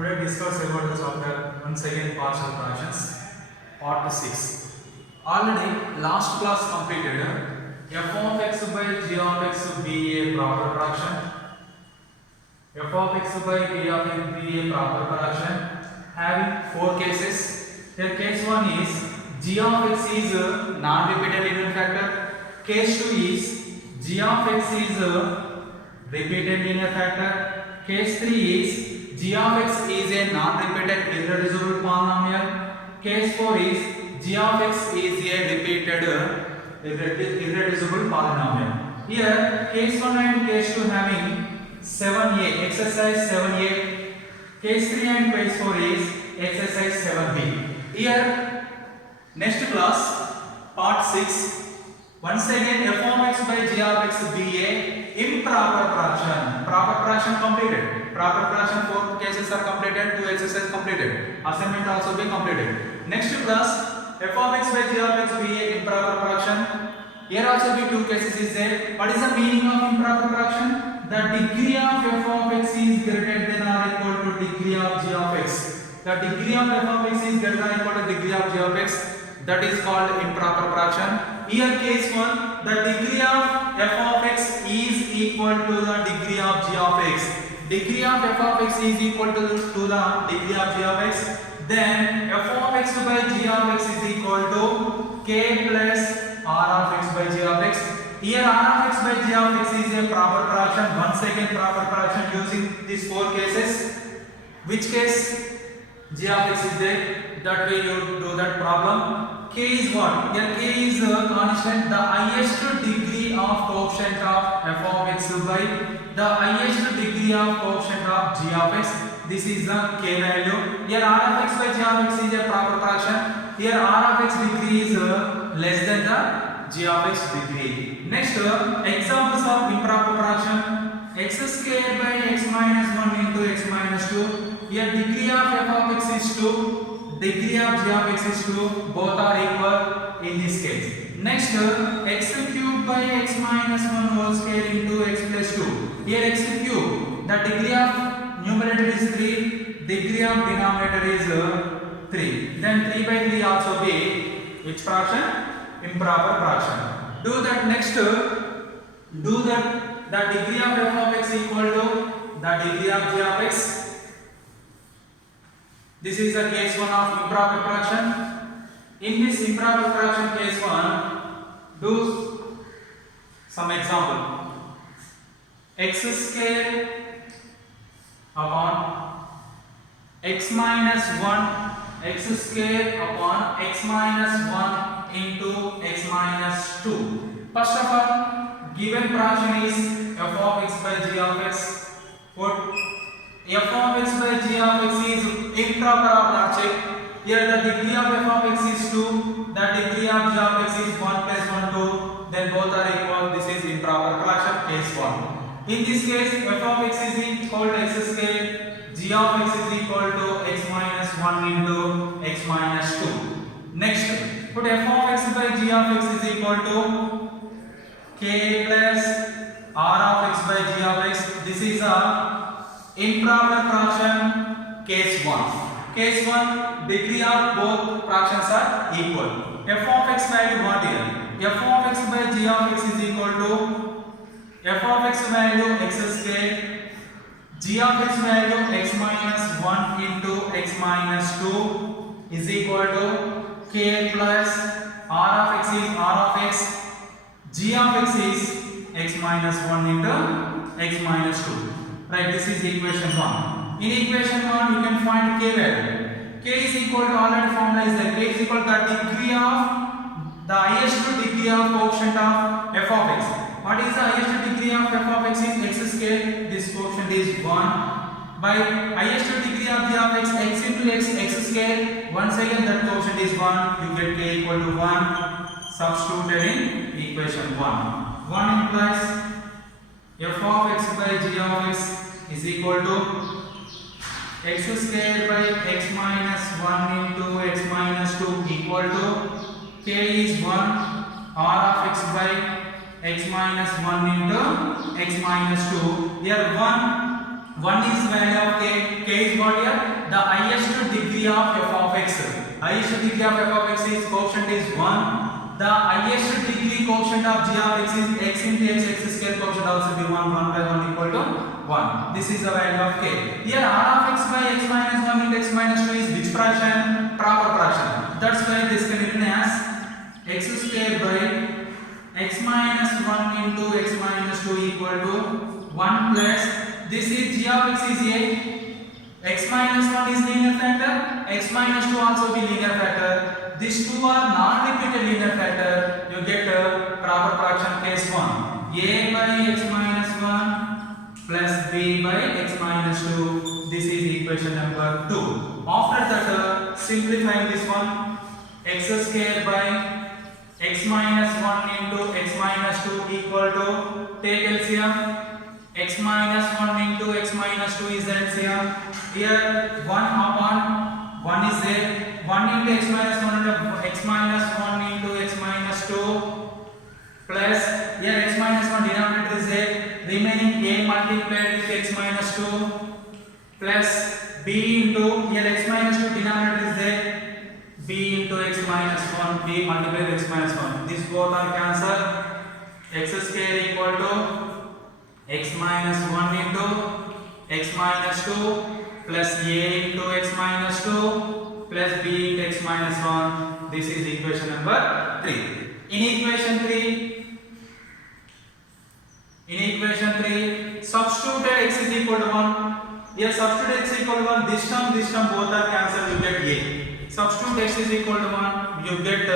Today discuss about the chapter once again partial fractions, part 6. Already last class completed f of x by g of x be a proper fraction, f of x by g of x be a proper fraction having four cases. Here case 1 is g of x is a non-repeated even factor, case 2 is g of x is a repeated linear factor, case 3 is g of x is a non-repeated irreducible polynomial, case 4 is g of x is a repeated irreducible polynomial. Here case 1 and case 2 having 7a, exercise 7a, case 3 and case 4 is exercise 7b. Here next class part 6, once again f of x by g of x be a improper fraction. Proper fraction completed. Proper fraction 4 cases are completed, 2 exercises completed. Assignment also be completed. Next class f of x by g of x be a improper fraction. Here also be 2 cases is there. What is the meaning of improper fraction? The degree of f of x is greater than or equal to degree of g of x. The degree of f of x is greater than or equal to degree of g of x. That is called improper fraction. Here case 1, the degree of f of x is equal to the degree of g of x. Degree of f of x is equal to the degree of g of x. Then f of x by g of x is equal to k plus r of x by g of x. Here r of x by g of x is a proper fraction. Once again proper fraction using these 4 cases. Which case? G of x is there. That way you do that problem. K is what? Here k is a constant. The highest degree of coefficient of f of x by the highest degree of coefficient of g of x. This is the k value. Here r of x by g of x is a proper fraction. Here r of x degree is less than the g of x degree. Next examples of improper fraction. X square by x minus 1 into x minus 2. Here degree of f of x is 2, degree of g of x is 2, both are equal in this case. Next x cube by x minus 1 whole square into x plus 2. Here x cube, the degree of numerator is 3, degree of denominator is 3. Then 3 by 3 also be which fraction? Improper fraction. Do that next. Do that the degree of f of x equal to the degree of g of x. This is the case 1 of improper fraction. In this improper fraction case 1, do some example. X square upon x minus 1, x square upon x minus 1 into x minus 2. First of all, given fraction is f of x by g of x. Put f of x by g of x is improper or not, check. Here the degree of f of x is 2, the degree of g of x is 1 plus 1 2, then both are equal. This is improper fraction case 1. In this case f of x is equal to x square, g of x is equal to x minus 1 into x minus 2. Next, put f of x by g of x is equal to k plus r of x by g of x. This is a improper fraction case 1. Case 1, degree of both fractions are equal. F of x value what here? F of x by g of x is equal to f of x value x square, g of x value x minus 1 into x minus 2 is equal to k plus r of x is r of x, g of x is x minus 1 into x minus 2. Right, this is equation 1. In equation 1 you can find k value. K is equal to, already formula is there, k is equal to the degree of the highest degree of coefficient of f of x. What is the highest degree of f of x is x square. This coefficient is 1. By highest degree of g of x, x into x square. Once again that coefficient is 1. You get k equal to 1. Substituted in equation 1. 1 implies f of x by g of x is equal to x square by x minus 1 into x minus 2 equal to k is 1 r of x by x minus 1 into x minus 2. Here 1 is value of k. K is what here? of f of x is quotient is 1. The highest degree quotient of g of x is x into x square quotient also be 1 by 1 equal to 1. This is the value of k. Here r of x by x minus 1 into x minus 2 is which fraction? Proper fraction. That's why this can be written as x square by x minus 1 into x minus 2 equal to 1 plus this is g of x is a x minus 1 is linear factor, x minus 2 also be linear factor. These two are non-repeated linear factor. You get a proper fraction case 1. A by x minus 1 plus b by x minus 2. This is equation number 2. After that, simplifying this one, x square by x minus 1 into x minus 2 equal to, take LCM. X minus 1 into x minus 2 is the LCM. Here 1 upon 1 is there. 1 into x minus 1 into x minus 1 into x minus 2 plus here x minus 1 denominator is there. Remaining a multiplied with x minus 2 plus b into here x minus 2 denominator is there. B into x minus 1, b multiplied with x minus 1. This both are cancelled. X square equal to x minus 1 into x minus 2 plus a into x minus 2 plus b into x minus 1. This is equation number 3. In equation 3, substitute x is equal to 1. Here substitute x equal to 1. This term both are cancelled. You get a. Substitute x is equal to 1. You get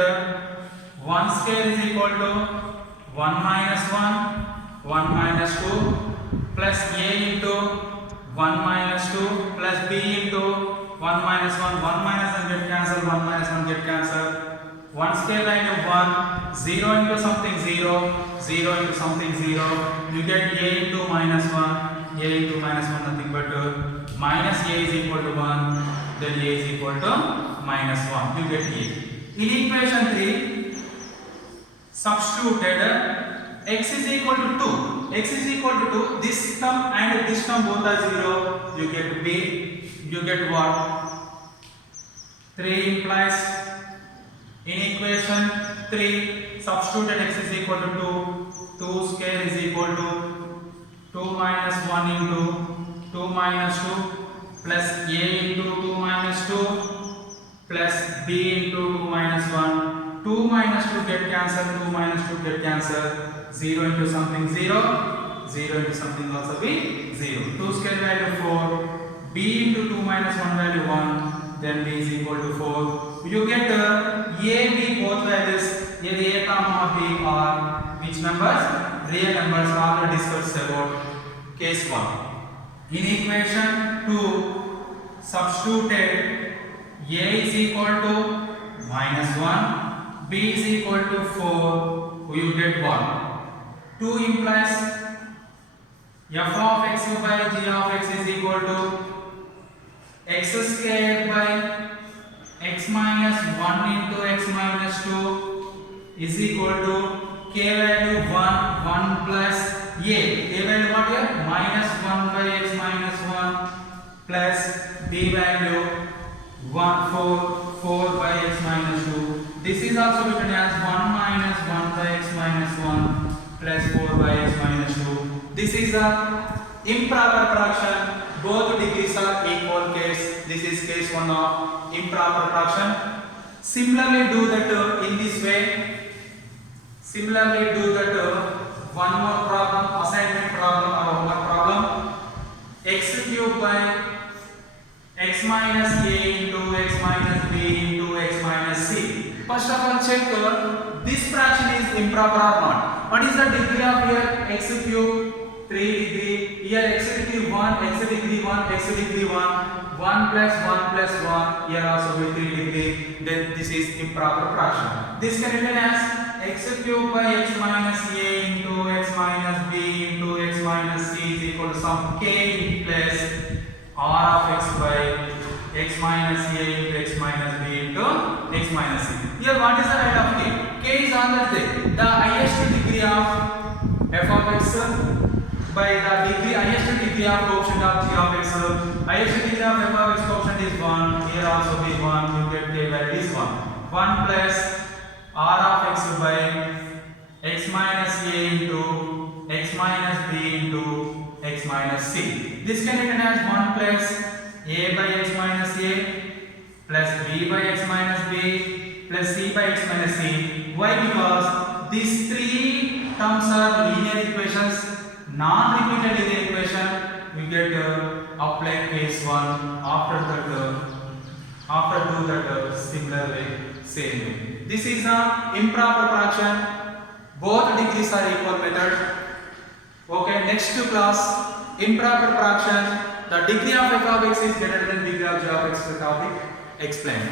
1 square is equal to 1 minus 1. 1 minus 2 plus a into 1 minus 2 plus b into 1 minus 1. 1 minus 1 get cancelled, 1 minus 1 get cancelled. 1 square value 1, 0 into something 0, 0 into something 0. You get a into minus 1, a into minus 1 nothing but minus a is equal to 1, then a is equal to minus 1. You get a. In equation 3, substituted x is equal to 2. X is equal to 2. This term and this term both are 0. You get b. You get what? 3 implies in equation 3 substituted x is equal to 2. 2 square is equal to 2 minus 1 into 2 minus 2 plus a into 2 minus 2 plus b into 2 minus 1. 2 minus 2 get cancelled. 2 minus 2 get cancelled. 0 into something 0, 0 into something also be 0. 2 square value 4, b into 2 minus 1 value 1, then b is equal to 4. You get a, b both values, here a comma b are which numbers? Real numbers already discussed about case 1. In equation 2, substituted a is equal to minus 1, b is equal to 4, you get 1. 2 implies f of x by g of x is equal to x square by x minus 1 into x minus 2 is equal to k value 1 plus a. A value what here? Minus 1 by x minus 1 plus b value 4 by x minus 2. This is also written as 1 minus 1 by x minus 1 plus 4 by x minus 2. This is a improper fraction. Both degrees are equal case. This is case 1 of improper fraction. Similarly do that in this way. Similarly do that one more problem, assignment problem or homework problem. X cube by x minus a into x minus b into x minus c. First of all check this fraction is improper or not. What is the degree of here? X cube 3 degree. Here x degree 1, x degree 1, x degree 1. 1 plus 1. Here also with 3 degree. Then this is improper fraction. This can be written as x cube by x minus a into x minus b into x minus c is equal to some k plus r of x by x minus a into x minus b into x minus c. Here what is the value of k? K is always there. The highest degree of f of x by the highest degree of quotient of g of x. Highest degree of f of x quotient is 1. Here also be 1. You get k value is 1. 1 plus r of x by x minus a into x minus b into x minus c. This can be written as 1 plus a by x minus a plus b by x minus b plus c by x minus c. Why? Because these three terms are linear equations, non-repeated in the equation. We get apply case 1, after that do that similar way, same way. This is a improper fraction. Both degrees are equal method. Okay, next class, improper fraction. The degree of f of x is greater than degree of g of x topic explained.